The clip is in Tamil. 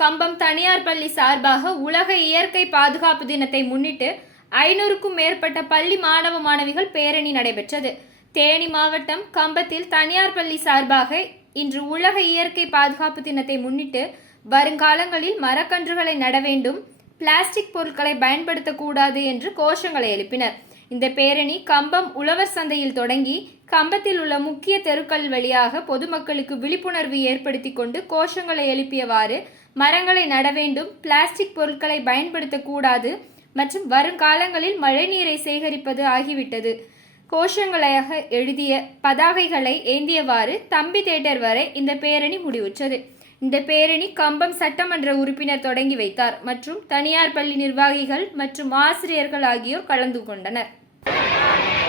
கம்பம் தனியார் பள்ளி சார்பாக உலக இயற்கை பாதுகாப்பு தினத்தை முன்னிட்டு ஐநூறுக்கும் மேற்பட்ட பள்ளி மாணவ மாணவிகள் பேரணி நடைபெற்றது. தேனி மாவட்டம் கம்பத்தில் தனியார் பள்ளி சார்பாக இன்று உலக இயற்கை பாதுகாப்பு தினத்தை முன்னிட்டு வருங்காலங்களில் மரக்கன்றுகளை நட வேண்டும் பிளாஸ்டிக் பொருட்களை பயன்படுத்தக்கூடாது என்று கோஷங்களை எழுப்பினர். இந்த பேரணி கம்பம் உழவர் சந்தையில் தொடங்கி கம்பத்தில் உள்ள முக்கிய தெருக்கள் வழியாக பொதுமக்களுக்கு விழிப்புணர்வு ஏற்படுத்தி கொண்டு கோஷங்களை எழுப்பியவாறு மரங்களை நட வேண்டும் பிளாஸ்டிக் பொருட்களை பயன்படுத்தக்கூடாது மற்றும் வருங்காலங்களில் மழைநீரை சேகரிப்பது ஆகிவிட்டது. கோஷங்களாக எழுதிய பதாகைகளை ஏந்தியவாறு தம்பி தேட்டர் வரை இந்த பேரணி முடிவுற்றது. இந்த பேரணி கம்பம் சட்டமன்ற உறுப்பினர் தொடங்கி வைத்தார் மற்றும் தனியார் பள்ளி நிர்வாகிகள் மற்றும் ஆசிரியர்கள் ஆகியோர் கலந்து கொண்டனர். Yeah.